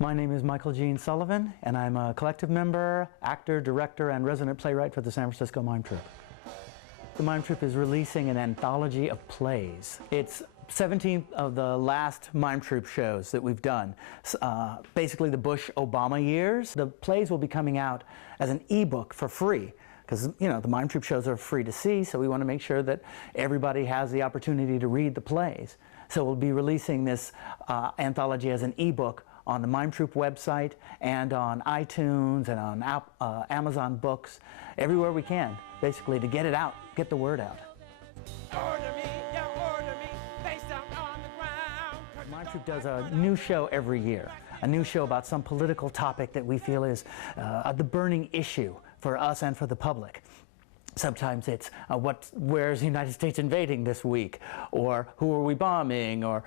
My name is Michael Gene Sullivan, and I'm a collective member, actor, director, and resident playwright for the San Francisco Mime Troope. The Mime Troupe is releasing an anthology of plays. It's 17 of the last Mime Troupe shows that we've done, basically the Bush-Obama years. The plays will be coming out as an ebook for free, because the Mime Troupe shows are free to see, so we want to make sure that everybody has the opportunity to read the plays. So we'll be releasing this anthology as an ebook on the Mime Troupe website and on iTunes and on Amazon Books, everywhere we can, basically to get it out, get the word out. Mime Troupe does a new show every year, a new show about some political topic that we feel is the burning issue for us and for the public. Sometimes it's where's the United States invading this week, or who are we bombing, or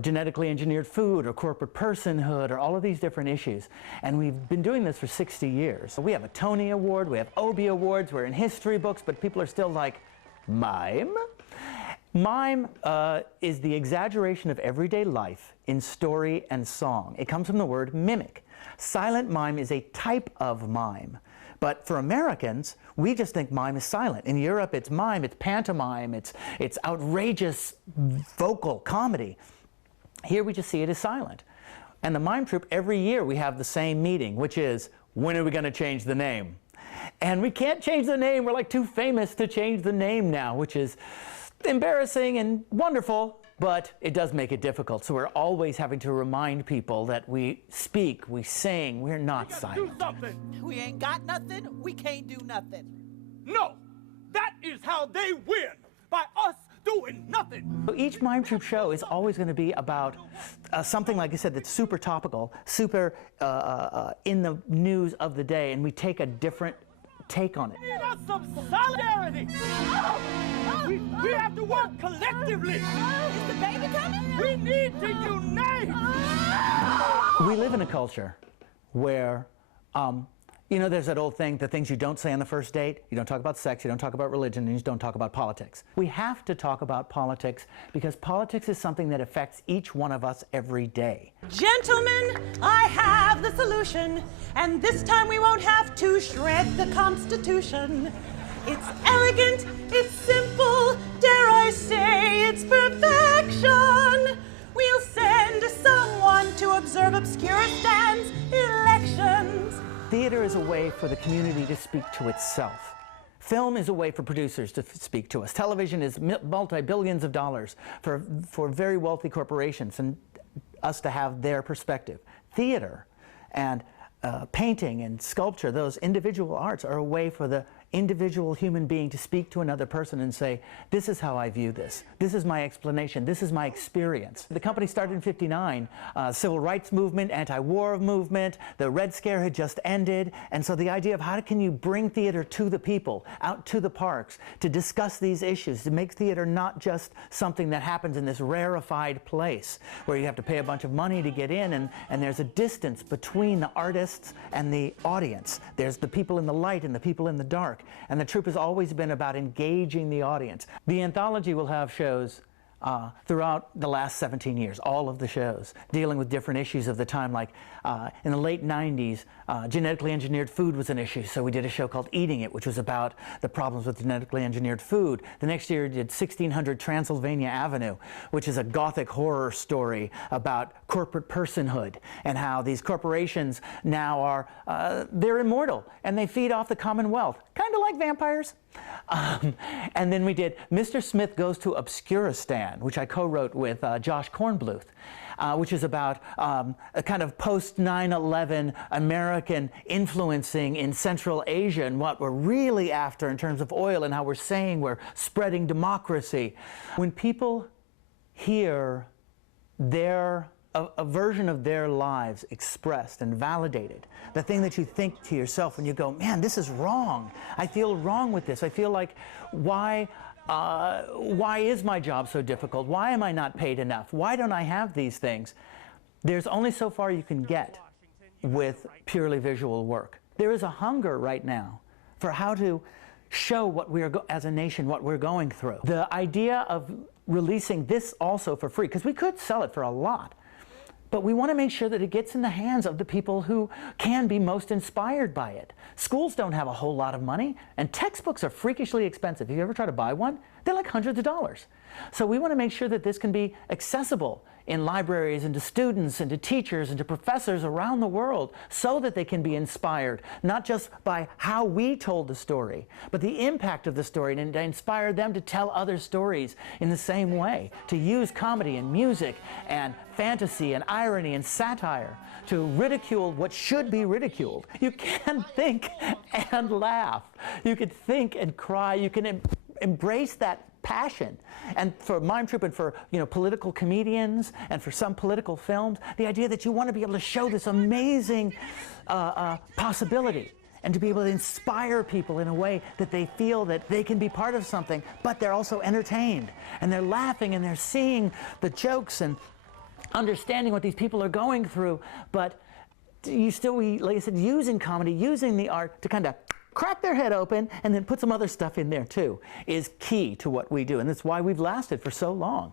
genetically engineered food, or corporate personhood, or all of these different issues. And we've been doing this for 60 years. So we have a Tony Award, we have Obie Awards, we're in history books, but people are still like, mime? Mime is the exaggeration of everyday life in story and song. It comes from the word mimic. Silent mime is a type of mime. But for Americans, we just think mime is silent. In Europe, it's mime, it's pantomime, it's outrageous vocal comedy. Here we just see it as silent. And the Mime Troupe, every year we have the same meeting, which is, when are we going to change the name? And we can't change the name. We're like too famous to change the name now, which is embarrassing and wonderful, but it does make it difficult. So we're always having to remind people that we speak, we sing, we're not silent. Do something. We ain't got nothing, we can't do nothing. No, that is how they win, by us doing nothing. So each Mime Troupe show is always going to be about something, like I said, that's super topical, super in the news of the day, and we take a different take on it. We need some solidarity. We have to work collectively. Is the baby coming? We need to unite. We live in a culture where, there's that old thing, the things you don't say on the first date. You don't talk about sex, you don't talk about religion, and you don't talk about politics. We have to talk about politics because politics is something that affects each one of us every day. Gentlemen, I have the solution, and this time we won't have to shred the Constitution. It's elegant, it's simple, dare I say it's perfection. We'll send someone to observe Obscuristan's elections. Theater is a way for the community to speak to itself. Film is a way for producers to speak to us. Television is multi-billions of dollars for very wealthy corporations and us to have their perspective. Theater and painting and sculpture, those individual arts, are a way for the individual human being to speak to another person and say, this is how I view this. This is my explanation. This is my experience. The company started in '59, civil rights movement, anti-war movement, the Red Scare had just ended, and so the idea of how can you bring theater to the people, out to the parks, to discuss these issues, to make theater not just something that happens in this rarefied place where you have to pay a bunch of money to get in, and there's a distance between the artists and the audience. There's the people in the light and the people in the dark. And the troupe has always been about engaging the audience. The anthology will have shows throughout the last 17 years, all of the shows, dealing with different issues of the time. Like in the late 90s, genetically engineered food was an issue, so we did a show called Eating It, which was about the problems with genetically engineered food. The next year we did 1600 Transylvania Avenue, which is a gothic horror story about corporate personhood and how these corporations now are, they're immortal and they feed off the Commonwealth, kind of like vampires. And then we did Mr. Smith Goes to Obscuristan, which I co-wrote with Josh Kornbluth, which is about a kind of post-9/11 American influencing in Central Asia and what we're really after in terms of oil and how we're saying we're spreading democracy. When people hear a version of their lives expressed and validated, the thing that you think to yourself when you go, man, this is wrong. I feel wrong with this. I feel like, why is my job so difficult? Why am I not paid enough? Why don't I have these things? There's only so far you can get with purely visual work. There is a hunger right now for how to show what we are, as a nation, what we're going through. The idea of releasing this also for free, because we could sell it for a lot, But we want to make sure that it gets in the hands of the people who can be most inspired by it. Schools don't have a whole lot of money, and textbooks are freakishly expensive. If you ever try to buy one, they're like hundreds of dollars. So we want to make sure that this can be accessible in libraries and to students and to teachers and to professors around the world so that they can be inspired, not just by how we told the story, but the impact of the story, and to inspire them to tell other stories in the same way, to use comedy and music and fantasy and irony and satire to ridicule what should be ridiculed. You can think and laugh. You can think and cry. You can embrace that passion. And for Mime Troupe and for political comedians and for some political films, the idea that you want to be able to show this amazing possibility and to be able to inspire people in a way that they feel that they can be part of something, but they're also entertained and they're laughing and they're seeing the jokes and understanding what these people are going through, but you still, like I said, using comedy, using the art to kind of crack their head open and then put some other stuff in there too is key to what we do, and that's why we've lasted for so long.